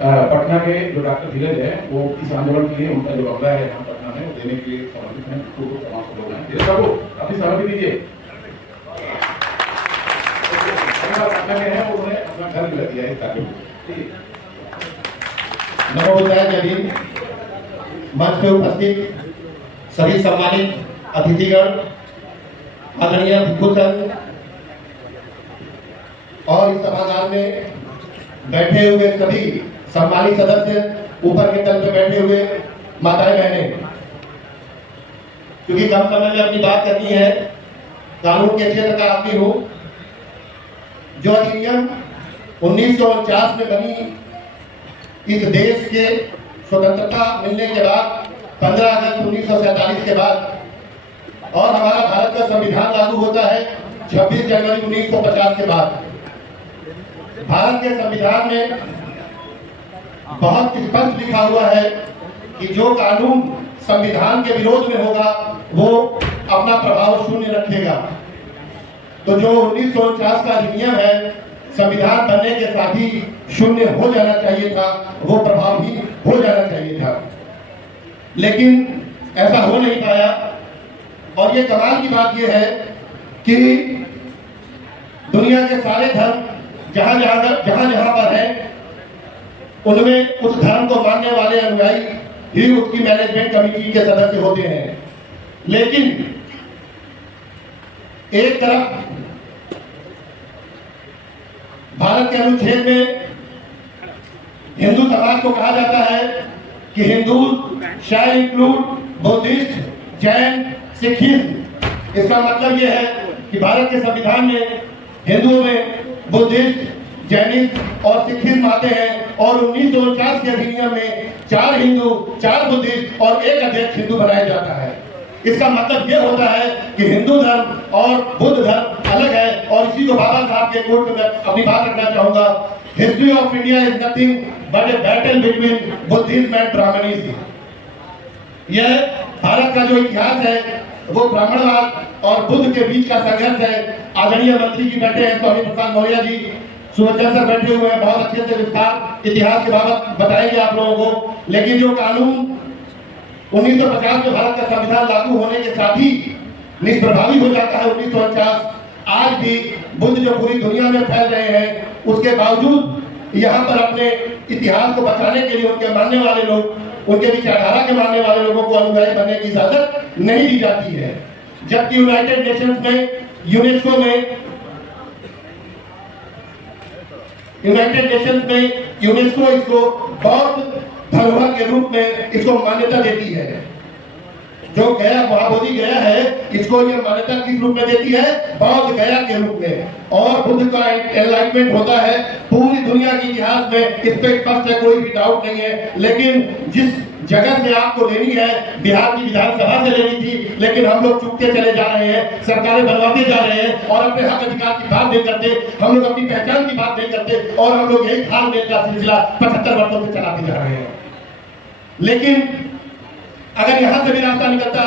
पटना के जो डॉक्टर धीरज है वो इस आंदोलन के लिए उनका जो बंगला है यहाँ पटना में वो देने के लिए समर्पित है। तमाम से लोग हैं, धीरज साहब अपनी सहमति दीजिए। पटना के हैं, उन्होंने अपना घर भी लग दिया है ताकि नमोदय जय भीम। मंच पे उपस्थित सभी सम्मानित अतिथिगण, आदरणीय भिक्षु संघ और इस सभागार में बैठे हुए सभी सम्मानित सदस्य, ऊपर के तल पे बैठे हुए माताएं बहनें, क्योंकि कम समय में अपनी बात करनी है, कानून के क्षेत्र का आदमी हूं। जो अधिनियम 1949 में बनी इस देश के स्वतंत्रता मिलने के बाद 15 अगस्त 1947 के बाद और हमारा भारत का संविधान लागू होता है 26 जनवरी 1950 के बाद। भारत के संविधान में बहुत स्पष्ट लिखा हुआ है कि जो कानून संविधान के विरोध में होगा वो अपना प्रभाव शून्य रखेगा। तो जो 1949 का अधिनियम है, संविधान बनने के साथ ही शून्य हो जाना चाहिए था, वो प्रभावहीन हो जाना चाहिए था, लेकिन ऐसा हो नहीं पाया। और ये कमाल की बात ये है कि दुनिया के सारे धर्म जहां जहां पर हैं, उनमें उस धर्म को maनने वाले अनुयायी ही उसकी मैनेजमेंट कमेटी के सदस्य होते हैं। लेकिन एक तरफ भारत के अनुच्छेद में हिंदू समाज को कहा जाता है कि Hindu shall include Buddhist, Jain, Sikhism. इसका मतलब यह है कि भारत के संविधान में हिंदुओं में बुद्धिस्ट, जैनिज्म और सिखिज्म आते हैं, और 1949 के अधिनियम में 4 हिंदू, 4 बुद्धिस्ट और 1 अध्यक्ष हिंदू बनाया जाता है। इसका मतलब यह होता है कि हिंदू धर्म और बुद्ध धर्म अलग है। और इसी को बाबा साहब के कोट में अपनी बात रखना चाहूंगा, history of India is nothing but a battle between Buddhism and Brahmanism. यह भारत का जो इतिहास है वो ब्राह्मणवाद और बुद्ध के बीच का संघर्ष है। आदरणीय मंत्री जी बैठे हैं, स्वामी प्रसाद मौर्य जी, सूरज सर बैठे हुए हैं, बहुत अच्छे से विस्तार इतिहास के बाबत बताएंगे आप लोगों को। लेकिन जो कानून 1950 में भारत का संविधान लागू होने के साथ ही निष्प्रभावी हो जाता है 1949, आज भी बुद्ध जो पूरी दुनिया में फैल रहे हैं, उसके बावजूद यहाँ पर अपने इतिहास को बचाने के लिए उनके मानने वाले लोग, उनके विचारधारा के मानने वाले लोगों को अनुयायी बनने की इजाजत नहीं दी जाती है। जबकि यूनाइटेड नेशंस में, यूनेस्को में, यूनेस्को इसको बौद्ध धरोहर के रूप में इसको मान्यता देती है। जो गया महाबोधि गया है, इसको ये मान्यता किस रूप में देती है? बौद्ध गया के रूप में। और बुद्ध का एनलाइटमेंट होता है पूरी दुनिया के इतिहास में, इस पे स्पष्ट है, कोई भी डाउट नहीं है। लेकिन जिस जगह से आपको लेनी है, बिहार की विधानसभा से लेनी थी, लेकिन हम लोग चुपके चले जा रहे हैं, सरकारें बनवाते जा रहे हैं और अपने हक अधिकार की बात नहीं करते, हम लोग अपनी पहचान की बात नहीं करते, और हम लोग यही खान मेल का सिलसिला 75 वर्षों से चलाते जा रहे हैं। लेकिन अगर यहां से भी रास्ता निकलता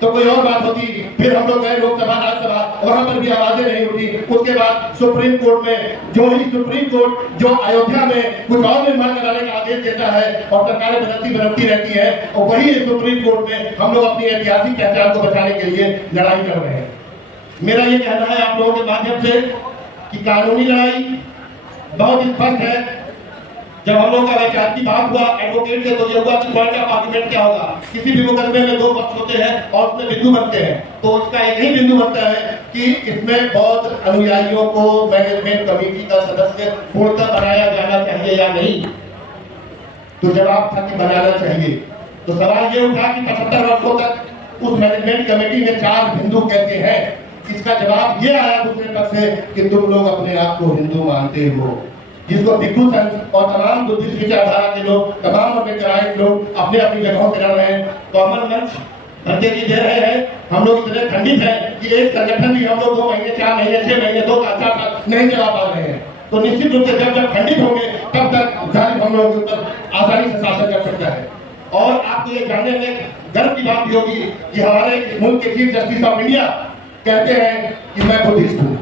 तो कोई और बात होती। फिर हम लोग गए लोकसभा, राज्यसभा, वहां पर भी आवाजें नहीं उठी। उसके बाद सुप्रीम कोर्ट में, जो ही सुप्रीम कोर्ट जो अयोध्या में कुछ और निर्माण कराने का आदेश देता है और सरकारें बदलती रहती है, और वही सुप्रीम कोर्ट में हम लोग अपनी ऐतिहासिक पहचान को बचाने के लिए लड़ाई कर रहे हैं। मेरा ये कहना है आप लोगों के माध्यम से कि कानूनी लड़ाई बहुत स्पष्ट है। जब हम लोग का वैचार की बात हुआ एडवोकेट से, तो ये हुआ कि पॉइंट ऑफ आर्गुमेंट क्या होगा। किसी भी मुकदमे में 2 पक्ष होते हैं और उसमें बिंदु बनते हैं, तो उसका एक ही बिंदु बनता है कि इसमें बौद्ध अनुयायियों को मैनेजमेंट कमेटी का सदस्य पूर्णतः बनाया जाना चाहिए या नहीं। तो जवाब था कि बनाना चाहिए। तो सवाल ये उठा कि 75 वर्षों तक उस मैनेजमेंट कमेटी में 4 हिंदू कैसे हैं। इसका जवाब ये आया दूसरे पक्ष से कि तुम लोग अपने आप को हिंदू मानते हो, जिसको भिक्षु संघ और तमाम बुद्धिस्ट विचारधारा के लोग, तमाम अम्बेडकराइट लोग अपने अपनी जगहों से लड़ रहे हैं। कॉमन मंच भरते जी दे रहे हैं। हम लोग इतने खंडित हैं कि एक संगठन भी हम लोग 2 महीने, 4 महीने, 6 महीने, 2 साल, 4 साल नहीं चला पा रहे हैं। तो निश्चित रूप से जब खंडित होंगे तब तक जालिम हम लोगों के ऊपर आसानी से शासन कर सकता है। और आपको ये जानने में गर्व की बात भी होगी कि हमारे मुल्क के चीफ जस्टिस ऑफ इंडिया कहते हैं कि मैं बुद्धिस्ट हूँ।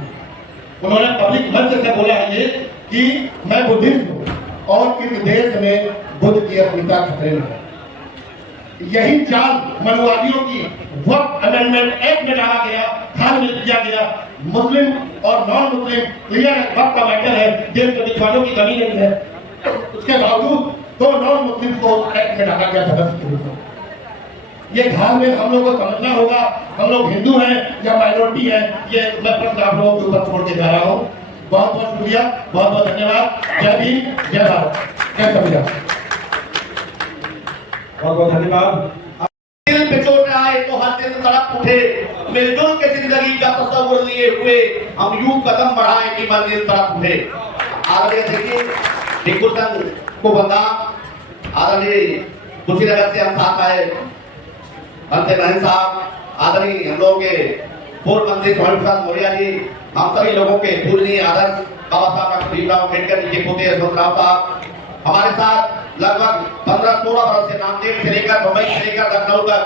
उन्होंने पब्लिक मंच से बोला है ये कि मैं बुद्धिस्ट हूँ। और इस देश में बुद्ध की अस्मिता खतरे में है। यही चाल मनुवादियों की वक्त अमेंडमेंट एक्ट में डाला गया, हाल में किया गया। मुस्लिम और नॉन मुस्लिम क्लियर वक्त का मैटर है, देश के विद्वानों की कमी नहीं है। उसके बावजूद दो नॉन मुस्लिम को एक्ट में डाला गया सदस्य के रूप में। ये हाल में हम लोग को समझना होगा, हम लोग हिंदू हैं या माइनॉरिटी हैं, ये मैं प्रश्न आप लोगों के ऊपर छोड़ के जा रहा हूँ। बहुत बहुत शुक्रिया, बहुत बहुत धन्यवाद। जय भीम, जय भारत, जय संविधान। बहुत बहुत धन्यवाद। दिल पे चोट आए तो हर दिन तड़प उठे, मिलजुल के जिंदगी का तस्वुर लिए हुए हम यूं कदम बढ़ाएं कि मंजिल तरफ उठे। आदरणीय देखिए टिक्कू संघ को बंदा आदरणीय कुशीनगर से हम साथ आए बनते बहन साहब, आदरणीय हम लोगों के पूर्व मंत्री स्वामी प्रसाद मौर्य जी, हम सभी लोगों के पूजनीय आदर्श बाबा साहब डॉक्टर भीमराव अम्बेडकर जी के पोते यशवंतराव साहब हमारे साथ लगभग 15-16 वर्ष से नामदेव से लेकर मुंबई से लेकर लखनऊ तक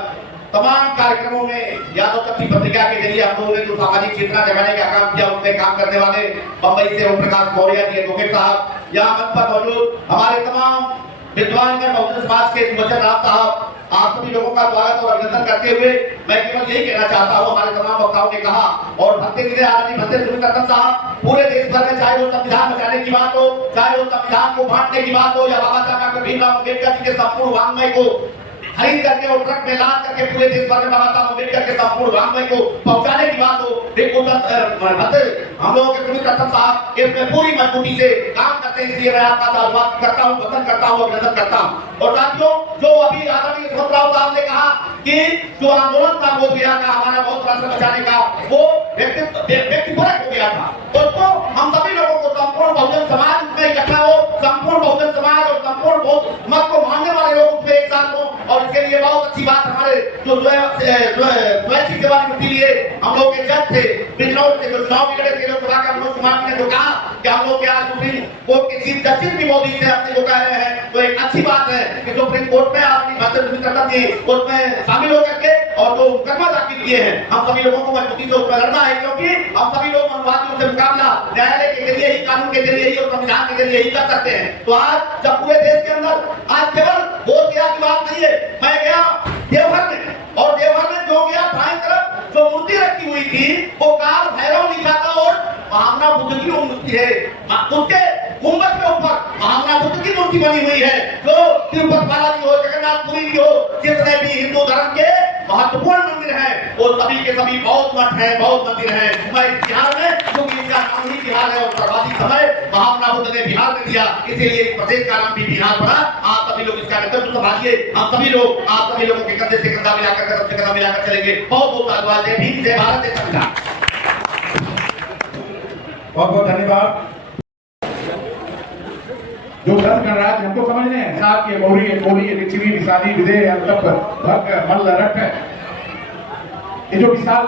तमाम कार्यक्रमों में यादव शक्ति पत्रिका के जरिए हम लोगों ने जो सामाजिक चेतना जगाने का काम किया, उसमें काम करने वाले मुंबई से ओम प्रकाश मौर्य जी एडवोकेट साहब, यहाँ मंच पर मौजूद हमारे तमाम विद्वानगण बहुजन समाज के वचन राम साहब, आप सभी लोगों का स्वागत और अभिनंदन करते हुए मैं केवल यही कहना चाहता हूँ, हमारे तमाम वक्ताओं ने कहा और भक्ति जी आदरणीय भक्ति सुमित साहब पूरे देश भर में चाहे वो संविधान बचाने की बात हो, चाहे वो संविधान को बांटने की बात हो या बाबा साहब डॉक्टर भीमराव अम्बेडकर जी के संपूर्ण वाङ्मय को खरीद करके और ट्रक में लाद करके पूरे देश भर में बाबा साहब अम्बेडकर के संपूर्ण वाङ्मय को पहुंचाने की बात हो, हम लोगों के सुमित साहब इसमें पूरी मजबूती से काम करते हैं। इसलिए मैं आपका धन्यवाद करता हूँ, वंदन करता हूँ, अभिनंदन करता हूँ। और साथियों, जो अभी आदरणीय यशवंतराव साहब ने कहा कि जो आंदोलन था वो गया था हमारा बहुत राष्ट्र बचाने का, वो व्यक्तिपरक हो गया था, उसको हम सभी लोगों को संपूर्ण बहुजन समाज में इकट्ठा हो, संपूर्ण बहुजन समाज और संपूर्ण बहुत मत को मानने वाले लोग उसमें एक साथ हो। और इसके लिए बहुत अच्छी बात हमारे जो स्वैच्छिक सेवानिवृत्ति लिए हम लोग के जज थे बिजनौर से, जो चुनाव लड़े थे लोकसभा का मनोज कुमार ने जो कहा कि हम लोग के आज सुप्रीम कोर्ट के चीफ जस्टिस भी मोदी से अपने को कह रहे हैं, तो एक अच्छी बात है कि सुप्रीम कोर्ट में अपनी भद्र सुमित्रा जी उसमें शामिल होकर के और जो मुकदमा दाखिल किए हैं, हम सभी लोगों को मजबूती से उसमें लड़ना है, क्योंकि हम सभी लोग मनुवादियों से मुकाबला न्यायालय के जरिए ही, कानून के जरिए ही और संविधान के जरिए ही कर सकते हैं। तो आज जब पूरे देश के अंदर आज केवल बोध गया की बात नहीं है, मैं गया देवघर में और देवघर में जो गया दाएं तरफ जो मूर्ति रखी हुई थी वो काल भैरव लिखा था और महामना बुद्ध की मूर्ति है, उसके गुंबद के ऊपर महामना बुद्ध की मूर्ति बनी हुई है। जो तिरुपति बालाजी हो, जगन्नाथपुरी भी हो, जितने भी हिंदू धर्म के महत्वपूर्ण मंदिर हैं वो सभी के सभी बौद्ध मठ हैं, बौद्ध मंदिर हैं। मैं बिहार में, क्योंकि इसका नाम ही बिहार है और सर्वाधिक समय महामना बुद्ध ने बिहार में दिया, इसीलिए इस प्रदेश का नाम भी बिहार पड़ा। आप सभी लोग इसका नेतृत्व संभालिए, हम सभी लोग आप सभी लोगों के कंधे से कंधा मिलाकर, कदम से कदम मिलाकर चलेंगे। बहुत बहुत धन्यवाद। जय भीम, जय भारत, जय संविधान। बहुत बहुत धन्यवाद। जो 10 गणराज्य हमको समझने हैं, साक्य, मौर्य, कोली, लिच्छवी, विशाली, विदेह, अल्तप, भक्त, मल्ल, रट, ये जो विशाल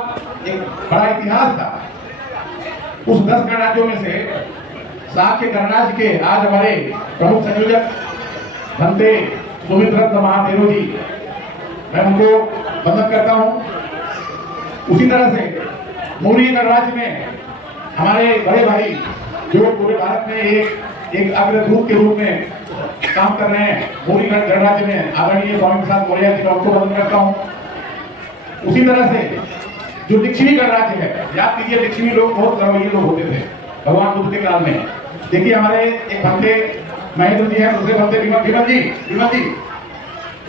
एक बड़ा इतिहास था, उस 10 गणराज्यों में से साक्य गणराज्य के आज हमारे प्रमुख संयोजक भंते सुमित रत्न महादेव जी, मैं उनको वंदन करता हूं। उसी तरह से मौर्य गणराज्य में हमारे बड़े भाई जो पूरे भारत में एक अग्रदूत के रूप में काम कर रहे हैं, मौर्य गणराज्य में आदरणीय स्वामी प्रसाद मौर्य जी, मैं उनको वंदन करता हूं। उसी तरह से जो लिच्छवी गणराज्य है, याद कीजिए लिच्छवी लोग बहुत रवैये लोग होते थे भगवान बुद्ध के काल में। देखिए हमारे एक भंते महेंद्र जी है, दूसरे भंते विमल जी,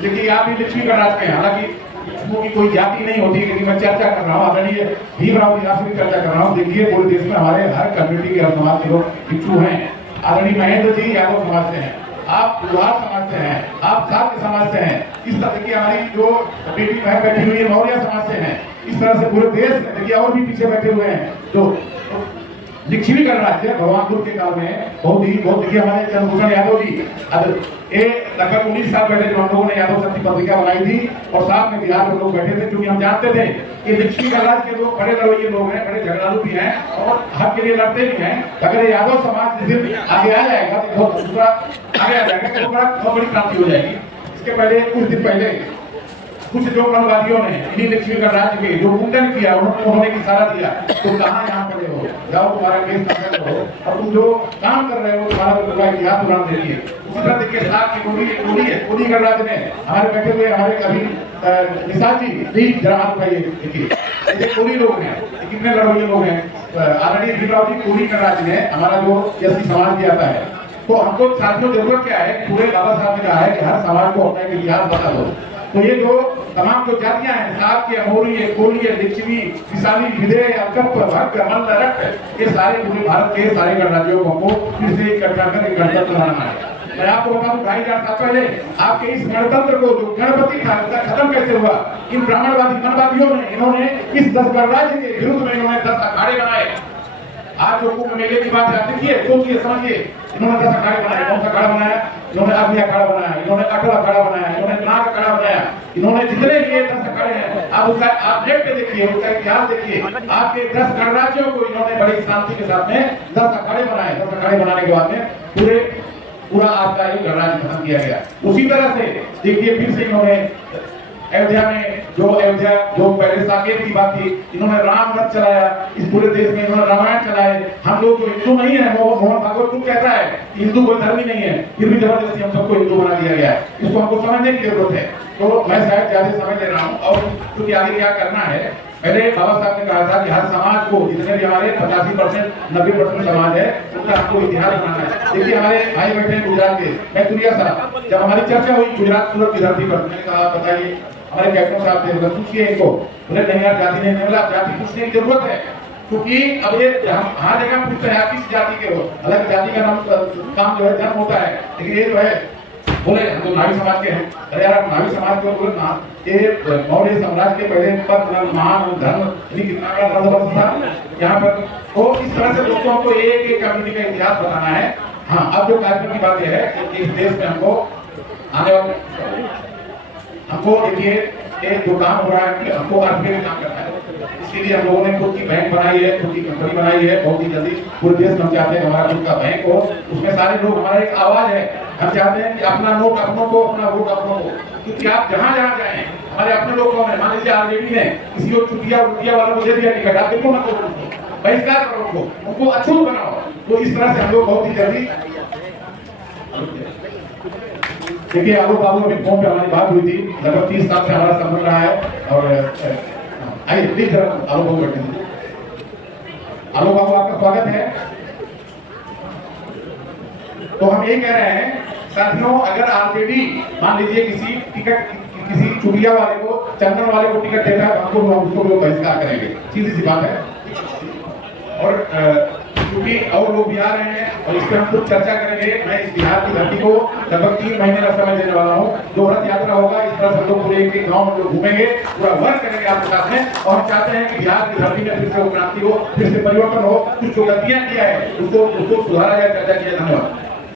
देखिए आप भी लिच्छवी गणराज्य के हैं। हालांकि लिच्छुओं की कोई जाति नहीं होती, लेकिन मैं चर्चा कर रहा हूँ आदरणीय भीमराव जी आपसे भी चर्चा कर रहा हूँ। देखिए पूरे देश में हमारे हर कम्युनिटी के हर समाज के लोग लिच्छू हैं। आदरणीय महेंद्र जी यादव समाज से हैं, आप लोहार समाज से हैं, आप सात समाज से हैं। इस तरह की हमारी जो बेटी बहन बैठी हुई है मौर्य समाज से हैं। इस तरह से पूरे देश में देखिए और भी पीछे बैठे हुए हैं जो लिच्छवी गणराज्य भगवान बुद्ध के काल में बहुत देखिए हमारे चंद्रभूषण यादव जी ये लगभग 19 साल पहले जो हम लोगों ने यादव शक्ति पत्रिका बनाई थी और साथ में बिहार में लोग बैठे थे, क्योंकि हम जानते थे कि लिच्छवी गणराज्य के लोग बड़े रवैये लोग हैं, बड़े झगड़ालू भी हैं और हक के लिए लड़ते भी हैं। अगर यादव समाज जिस दिन आगे आ जाएगा तो बहुत आगे आ जाएगा तो बहुत बड़ी क्रांति हो जाएगी। इसके पहले कुछ दिन पहले कुछ जो कलवादियों ने इन्हीं लक्ष्मी का राज्य में जो मुंडन किया उन्होंने इशारा दिया तो कहाँ यहाँ पड़े हो, जाओ तुम्हारा केस कर हो, और तुम जो काम कर रहे हो तुम्हारा तो पूरा इतिहास उड़ान दे दिए। उसी तरह देखिए साथ की कोली कर राज्य में हमारे बैठे हुए हमारे कभी निशाद जी प्लीज जरा हाथ उठाइए। देखिए ये कोली लोग हैं, कितने लड़ोई लोग हैं। ऑलरेडी भीमराव जी कोली कर राज्य में हमारा जो एससी समाज भी आता है, तो हमको साथियों जरूरत क्या है, पूरे बाबा साहब ने कहा है कि हर समाज को अपना एक इतिहास बता दो। तो ये जो तमाम जो जातियां हैं, सात के अमोरी है, कोली है, लिच्छवी, विशाली, विदेय, अकप, भक्त, मल्ल, रक्त, ये सारे पूरे भारत के सारे गणराज्यों को हमको फिर से इकट्ठा कर एक गणतंत्र बनाना है। मैं आपको बता दूं 2500 साल पहले आपके इस गणतंत्र को जो गणपति था उसका खत्म कैसे हुआ, इन ब्राह्मणवादी मनवादियों ने इन्होंने इस 10 गणराज्य के विरुद्ध में इन्होंने 10 अखाड़े बनाए। आज जो कुंभ मेले की बात है, आप देखिए सोचिए समझिए, इन्होंने 10 अखाड़े बनाए। कौन सा अखाड़ा बनाया? इन्होंने अग्नि अखाड़ा बनाया, इन्होंने अटल अखाड़ा बनाया, इन्होंने नाग अखाड़ा बनाया, इन्होंने जितने ये 10 अखाड़े हैं आप उसका आप नेट पे देखिए, उसका इतिहास देखिए। आपके 10 गणराज्यों को इन्होंने बड़ी शांति के साथ में 10 अखाड़े बनाए। 10 अखाड़े बनाने के बाद में पूरा आपका एक गणराज्य खत्म किया गया। उसी तरह से देखिए फिर से इन्होंने अयोध्या में जो पहले साकेत की बात थी, इन्होंने राम रथ चलाया। इस पूरे देश में इन्होंने रामायण चलाए। हम लोग जो हिंदू नहीं है, मोहन भागवत खुद कहता है कि हिंदू कोई धर्म ही नहीं है, फिर भी जबरदस्ती हम सबको हिंदू बना दिया गया है। इसको हमको समझने की जरूरत है। तो मैं शायद ज्यादा समय ले रहा हूँ और क्योंकि आगे क्या करना है, पहले बाबा साहब ने कहा था कि हर समाज को, जितने भी हमारे 85% 90% समाज है, उनका हमको इतिहास बनाना है। देखिए हमारे भाई बैठे हैं गुजरात के, मैं तुरिया साहब, जब हमारी चर्चा हुई गुजरात सूरत की धरती पर, मैंने कहा बताइए, हमारे कैप्टन साहब थे, पूछिए इनको। बोले नहीं यार जाति नहीं, बोला जाति पूछने की जरूरत है, क्योंकि अब ये हम हर जगह पूछते हैं आप किस जाति के हो, अलग जाति का नाम काम जो है जन्म होता है, लेकिन ये जो है बोले हम तो नावी समाज के हैं। अरे यार नावी समाज के बोले ना, ये मौर्य साम्राज्य के पहले पर महान धर्म कितना बड़ा रंगवंश था यहाँ पर। तो इस तरह से दोस्तों को एक एक कम्युनिटी का इतिहास बताना है। हाँ, अब जो कार्यक्रम की बात यह है कि इस देश में हमको आने वाले हमको देखिए एक जो काम हो रहा है कि हमको अर्थ में काम करना है। इसके लिए हम लोगों ने खुद की बैंक बनाई है, खुद की कंपनी बनाई है। बहुत ही जल्दी पूरे देश में हम चाहते हैं हमारा खुद का बैंक हो, उसमें सारे लोग, हमारा एक आवाज है। हम चाहते हैं कि अपना नोट अपनों को, अपना वोट अपनों को, क्योंकि आप जहाँ जहाँ जाए हमारे अपने लोग कौन है। मान लीजिए आरजेडी ने किसी को चुटिया वालों को दे दिया टिकट, आप बिल्कुल मत उनको बहिष्कार करो, उनको अछूत बनाओ। तो इस तरह से हम लोग बहुत ही जल्दी देखिए आलोक बाबू अभी फोन पे हमारी बात हुई थी, लगभग 30 साल से हमारा संबंध रहा है। और आइए प्लीज जरा आलोक बाबू बैठे। आलोक बाबू आपका स्वागत है। तो हम ये कह रहे हैं साथियों, अगर आरजेडी मान लीजिए किसी टिकट किसी चुटिया वाले को, चंदन वाले को टिकट देता है, हमको उसको लोग बहिष्कार करेंगे, सीधी सी बात है। और क्योंकि और लोग भी आ रहे हैं और इस पर हम कुछ चर्चा करेंगे। मैं इस बिहार की धरती को लगभग 3 महीने का समय देने वाला हूँ। जो रथ यात्रा होगा इस तरह हम लोग पूरे एक गाँव में लोग घूमेंगे, पूरा वर्क करेंगे आपके साथ में। और हम चाहते हैं कि बिहार की धरती में फिर से वो क्रांति हो, फिर से परिवर्तन हो, कुछ जो गलतियां किया है उसको सुधारा जाए, चर्चा किया। धन्यवाद।